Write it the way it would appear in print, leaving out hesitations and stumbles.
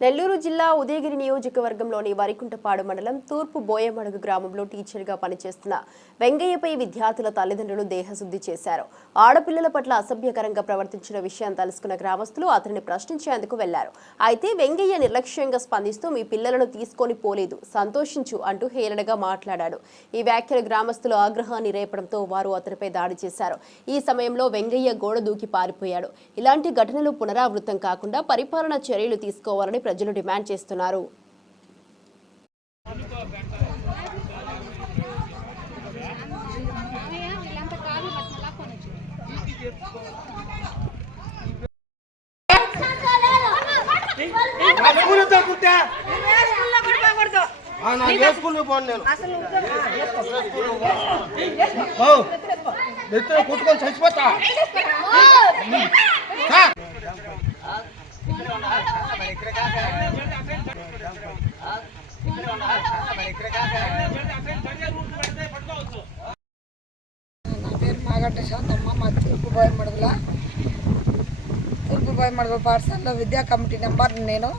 నెల్లూరు జిల్లా ఉదయగిరి నియోజకవర్గంలోని వరికుంటపాడు మండలం తూర్పు బోయమడుగు గ్రామంలో టీచర్గా పనిచేస్తున్న వెంగయ్యపై విద్యార్థుల తల్లిదండ్రులు దేహశుద్ధి చేశారు. ఆడపిల్లల పట్ల అసభ్యకరంగా ప్రవర్తించిన విషయం తెలుసుకున్న గ్రామస్తులు అతనిని ప్రశ్నించేందుకు వెళ్లారు. అయితే వెంగయ్య నిర్లక్ష్యంగా స్పందిస్తూ మీ పిల్లలను తీసుకొని పోలేదు, సంతోషించు అంటూ హేళనగా మాట్లాడాడు. ఈ వ్యాఖ్యలు గ్రామస్తులు ఆగ్రహాన్ని రేపడంతో వారు అతనిపై దాడి చేశారు. ఈ సమయంలో వెంగయ్య గోడ దూకి పారిపోయాడు. ఇలాంటి ఘటనలు పునరావృతం కాకుండా పరిపాలన చర్యలు తీసుకోవాలని ప్రజలు డిమాండ్ చేస్తున్నారు. కుట్టుకొని చచ్చిపోతా నా పేరు మాగంట శాంతమ్మ. మా తూర్పు బోయమడుగుల పాఠశాలలో విద్యా కమిటీ నెంబర్ నేను.